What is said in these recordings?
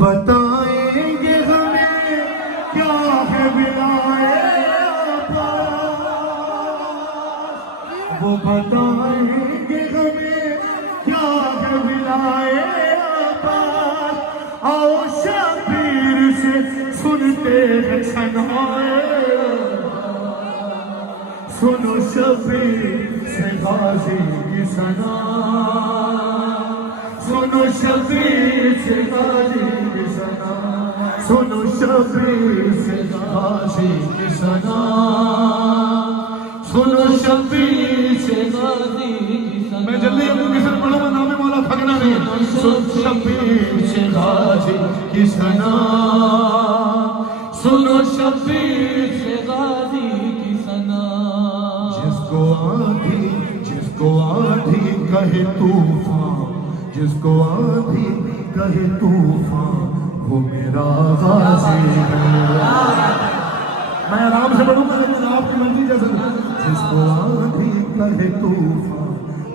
بتائیں گے ہمیں کیا ہے بلائے عباس، وہ بتائیں گے ہمیں کیا ہے بلائے عباس، آؤ شبیر سے سنتے ہیں چھنائے، سنو شبیر سے غازی کی ثنا، سنو شبیر سے غازی کی ثنا، سنو شبیر سے غازی کی ثنا، سنو شبیر سے غازی کی ثنا۔ میں جلدی اپنے کسر پڑھوں گا، نام مولا تھکنا نہیں۔ سنو شبیر سے غازی کی ثنا، سنو شبیر سے غازی کی ثنا۔ جس کو آندھی کہے طوفان، جس کو آندھی کہے طوفان، وہ میرا غازی ہے۔ میں آرام سے پڑھوں گا لیکن آپ کی مرضی جیسا۔ جس کو آندھی کہے طوفان،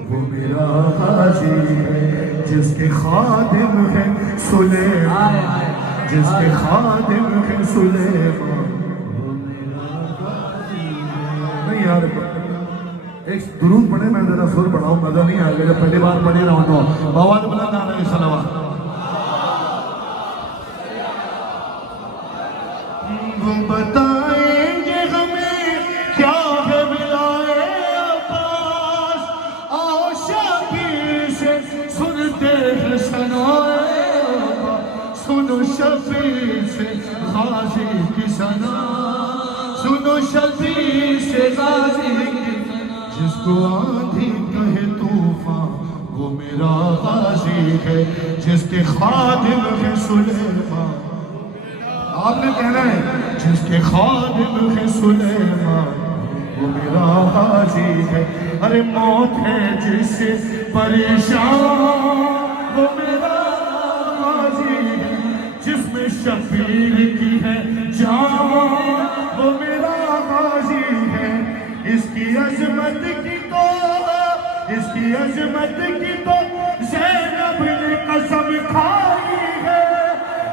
وہ میرا غازی ہے۔ جس کے خادم ہیں سلیمان، جس کے خادم ہیں سلیمان، وہ میرا غازی ہے۔ نہیں یار، ایک درود پڑھے، میں ذرا سر پڑھاؤں، مزہ نہیں آئے گا جب پہلی بار پڑھے رہا ہوں تو آواز بلند آنا ہے صلوات۔ وہ بتائیں گے ہمیں کیا ہے بلائے عباس، آؤ شبیر سے سنتے ہیں ثنائے عباس، سنو شبیر سے غازی کی ثنا، سنو شبیر سے غازی کی ثنا۔ جس کو آندھی کہے طوفان، وہ میرا غازی ہے۔ جس کے خادم ہے سلیمان، آپ نے کہنا ہے، جس کے خادم ہے سلیمان، وہ میرا غازی ہے۔ ارے موت ہے جس سے پریشان، وہ میرا غازی ہے۔ جس میں شبیر کی ہے جان، وہ میرا غازی ہے۔ اس کی عظمت کی تو زینب نے قسم کھائی ہے،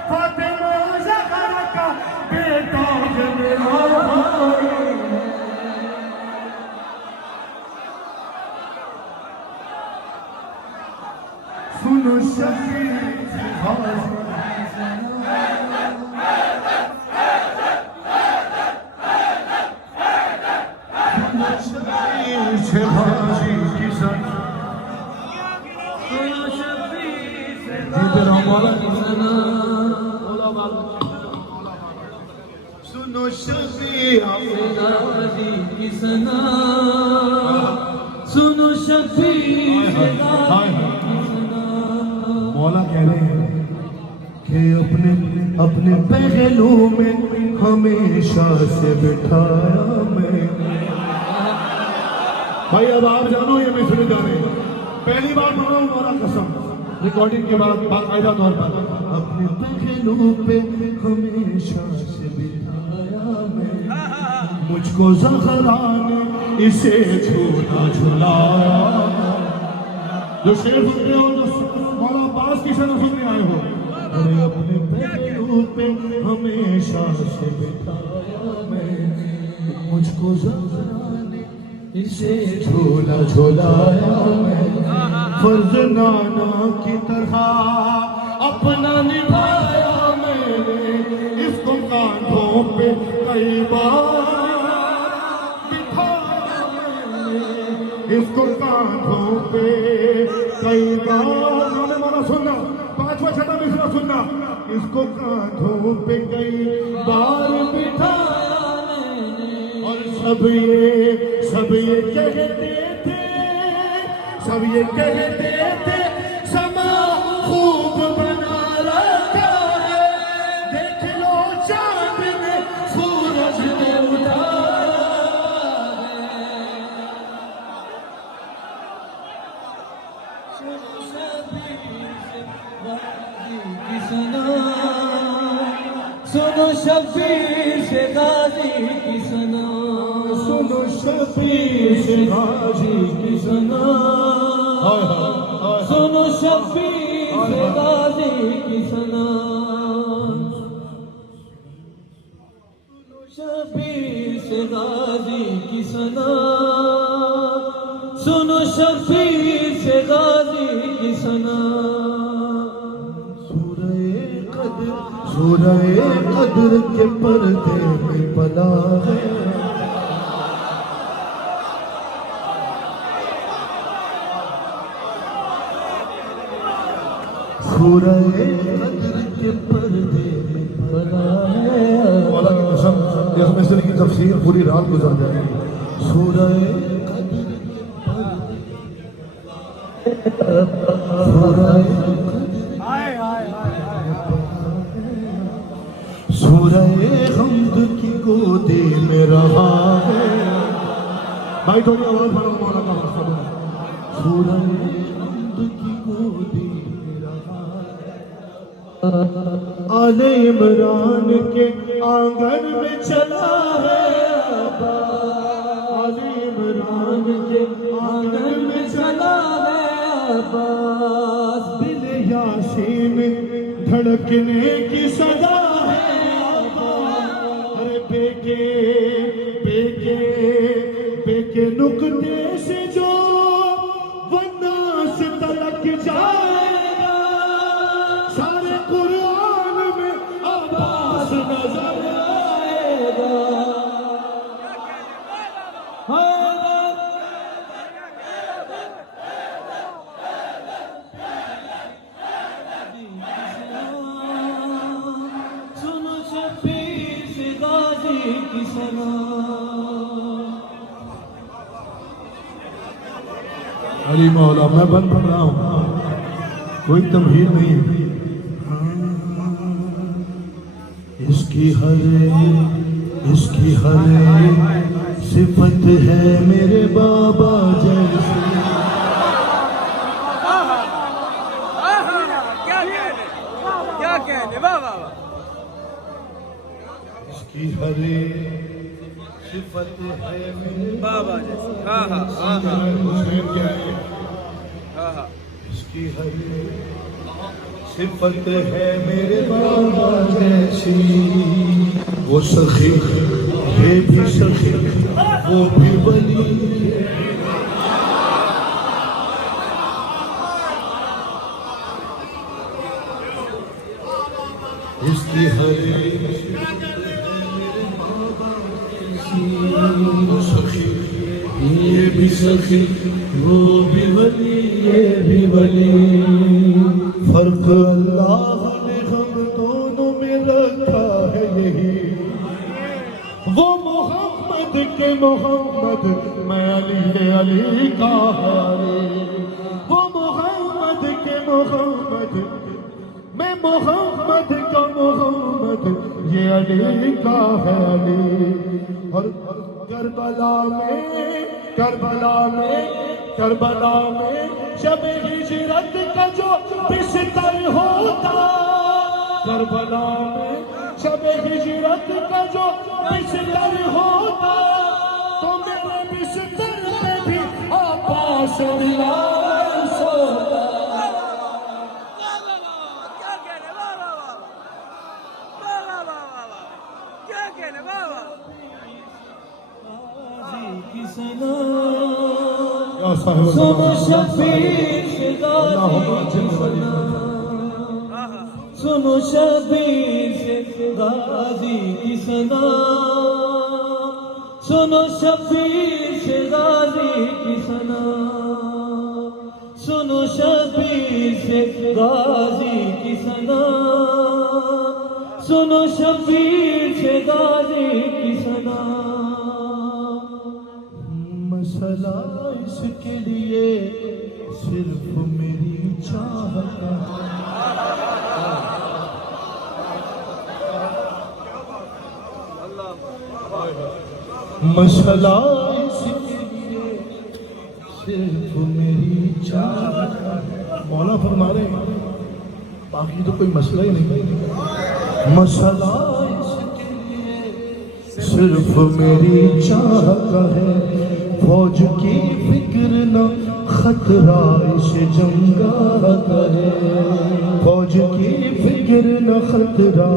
فاطمہ زہرا کا بیٹا ہے میرا بھائی۔ سنو شبیر سے غازی کی ثنا، سے غازی کی ثنا، سنو شبیر سے غازی کی ثنا، سنو شبیر سے غازی کی ثنا، سنو شبیر سے غازی کی ثنا۔ مولا کہہ رہے ہیں کہ اپنے پہلو میں ہمیشہ سے بٹھایا میں۔ بھائی اب آپ جانو یہ مصرے گانے پہلی بار پڑھ رہا ہوں، مولا قسم، ریکارڈنگ کے بعد باقاعدہ طور پر۔ اپنے پہلو پہ ہمیشہ سے بٹھایا میں، مجھ کو زہرا نے اسے جھولا جھلایا۔ جو شعر سنتے ہو جو مولا عباس کی شرح سننے آئے ہو، ارے اپنے پہلو پہ ہمیشہ سے بٹھایا میں، مجھ کو زہرا اسے جھولا جھولایا میں، فرض نانا کی طرح اپنا نبھایا میں نے، اس کو کانٹوں پہ کئی بار بٹھایا میں نے، اس کو کانٹوں پہ کئی بار۔ ہمیں مانا سننا، پانچواں چھٹا مصرع سننا، اس کو کانٹوں پہ کئی بار بٹھایا میں نے، اور سب یہ کہتے تھے سما خوب بنا رکھا ہے، دیکھ لو چاند نے سورج نے اٹھایا ہے۔ سنو شبیر سے غازی کی ثنا، سنو شبیر سے غازی کی ثنا، سنو شبیر سے غازی کی ثنا، سنو شبیر سے غازی کی ثنا۔ غازی کی ثنا سنو شفیع سے غازی کی ثنا سورہ قدر کے پردے میں بلا ہے سورہ قدر کے پردے میں بلا ہے مولا کی قسم اس مصر کی تفسیر پوری رات گزر جائے گی سورہ قدر کے پردے سورہ حمد کی گودی میں رہا ہے بھائی تھوڑی آواز بڑھو مولا کا مقصد ہے سورہ حمد کی گودی میں رہا ہے آل عمران کے آنگن میں چلا ہے آل عمران کے آنگن میں چلا ہے عباس دل یاسین دھڑکنے کی صدا ہے کے نقطے سے جو وناس تلک جائے گا سارے قرآن میں عباس نظر آئے گا سنو شفیع سے غازی کی ثنا علی مولا میں بند پڑھ رہا ہوں کوئی تمہید نہیں اس کی ہر صفت ہے میرے بابا جیسی کیا کہنے بابا اس کی ہر صفت ہے میرے بابا جیسی حسین کیا ہے ہاں اس کی ہر صفت ہے میرے بابا جیسی وہ سخی یہ بھی سخی وہ بھی ولی اس کی ہر سخی یہ بھی سخی وہ بھی ولی یہ بھی ولی فرق اللہ نے ہم دونوں میں رکھا ہے یہی وہ محمد کے محمد میں علی کا ہے وہ محمد کے محمد میں محمد کا محمد یہ علی کا ہے علی اور کربلا میں شب ہجرت کا جو بستر ہوتا کربلا میں شب ہجرت کا جو بستر ہوتا تو میرے بستر پہ بھی عباس سوتا سنو شفیع سے غازی کی ثنا سنو شفیع سے غازی کی ثنا سنو شفیع سے غازی کی ثنا سنو شفیع سے غازی کی ثنا سنو شفیع سے غازی کی ثنا مسئلہ اس کے لیے صرف میری چاہت مسئلہ اس کے لیے صرف میری چاہت مولا فرما رہے ہیں باقی تو کوئی مسئلہ ہی نہیں مسئلہ اس کے لیے صرف میری چاہت ہے فوج کی فکر نہ خطرہ اس جنگا کا ہے فوج کی فکر نہ خطرہ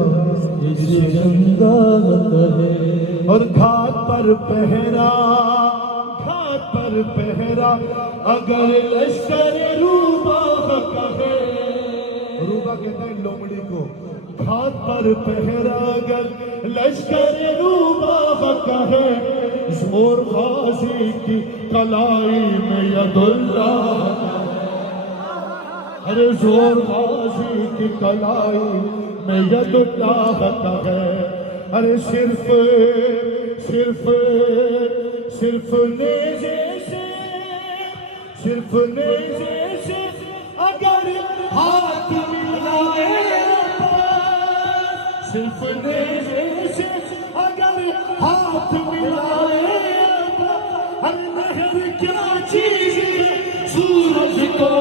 اس جنگا کا ہے اور گھاٹ پر پہرا اگر لشکر روبا کا ہے روبا کہتے ہیں لومڑی کو گھاٹ پر پہرا اگر لشکر روبا کا ہے زور غازی کی کلائی میں ید اللہ ارے زور غازی کی کلائی میں ید اللہ کا ہے ارے صرف نیزے سے اگر ہاتھ ملائے صرف نیزے سے اگر ہاتھ ملائے ہر نہر کیا چیز ہے سورج کو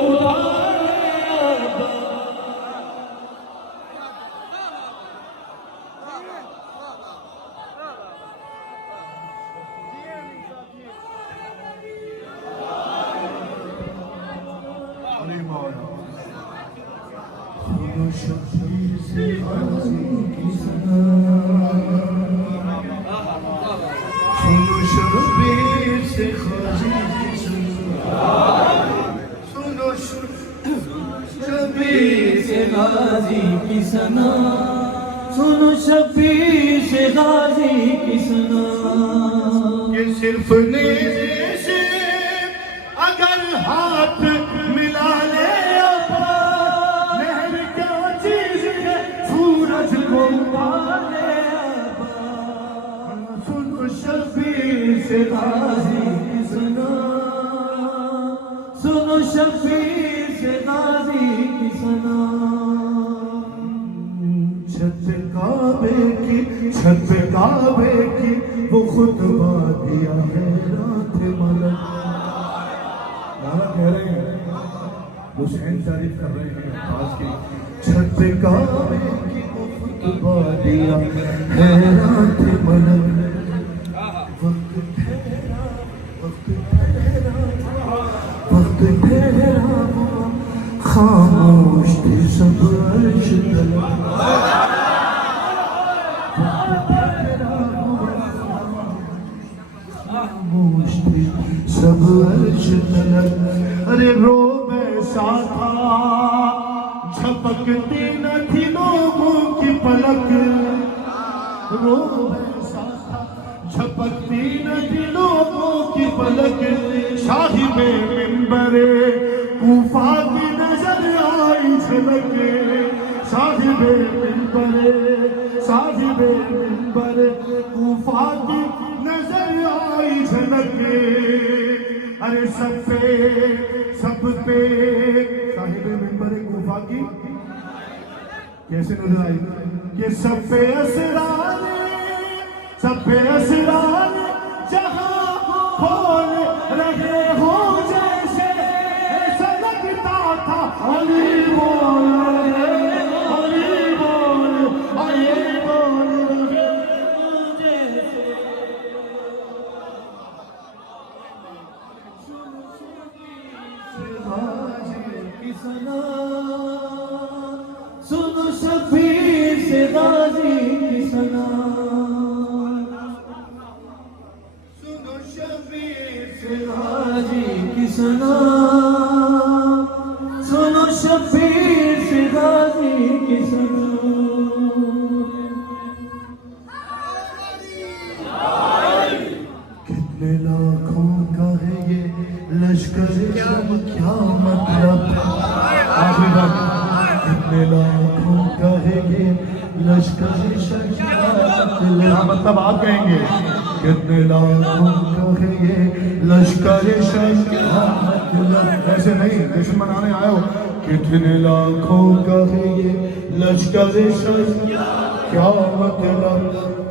شبیر سے غازی کی سنا سنو شبیر سے غازی کی سنا سنو شبیر سے غازی کی سنا سنو شبیر سے غازی کی سنا کہ صرف نیزے سے اگر ہاتھ ملا لے سنو شبیر سے غازی کی سنا سنو شبیر سے غازی کی سنا چھت کعبے کی وہ خطبہ دیا ہے رات ملک مولا کہہ رہے ہیں حسین تعریف کر رہے ہیں عباس کی چھت کعبے کی وہ خطبہ دیا ہے رات ملک وقت ٹھہرا خاموش تھی سب عرش طلب خاموش تھی سب عرش طلب ارے رو ایسا تھا جھپکتی نہ تھی لوگوں کی پلک رو ایسا تھا جھپکتی نہ تھی لوگوں کی پلک صاحب منبر کوفہ کی نظر آئی جھلک صاحب منبر کوفہ کی نظر آئی جھلک ارے سب پہ صاحب منبر کوفہ کی کیسے نظر آئی کہ سب پہ اسرار جہاں کھول رہے ہو جیسے ایسا لگتا تھا علی بول رہے علی بول رہے جیسے سنو شبیر سے غازی کی سنا سنو شبیر سے غازی کی سنا سنو شبیر سے غازی کی سنا کتنے لاکھوں کا ہے یہ لشکر شب کیا مطلب کتنے لاکھوں کا ہے یہ لشکر شب کیا مطلب آپ کہیں گے کتنے لاکھوں کا ہے یہ لشکر شب کیا مطلب ایسے نہیں جشن منانے آئے ہو کتنے لاکھوں کا ہے یہ لشکر شب کیا مطلب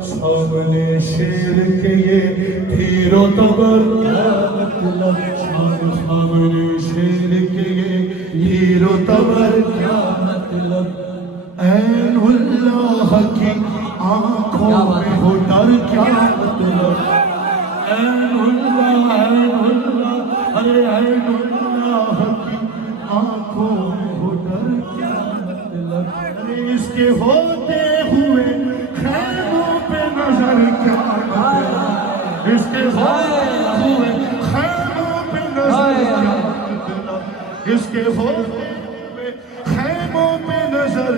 سامنے شیر کے یہ تیر و تبر کیا مطلب سامنے شیر کے یہ تیر و تبر کیا مطلب عین اللہ کی آنکھوں میں ہو ڈر کیا مطلب عین اللہ ارے عین اللہ ہوئے خیموں پہ نظر کیا مطلب اس کے ہوئے خیموں پہ نظر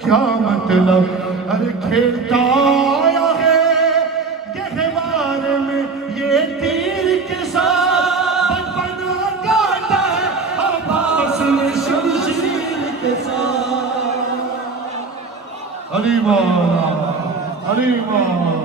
کیا مطلب ارے کھیلتا آیا ہے گہوار میں یہ تیر کے ساتھ بچپنا کاٹا ہے عباس نے شمشیر کے ساتھ علی مولا علی مولا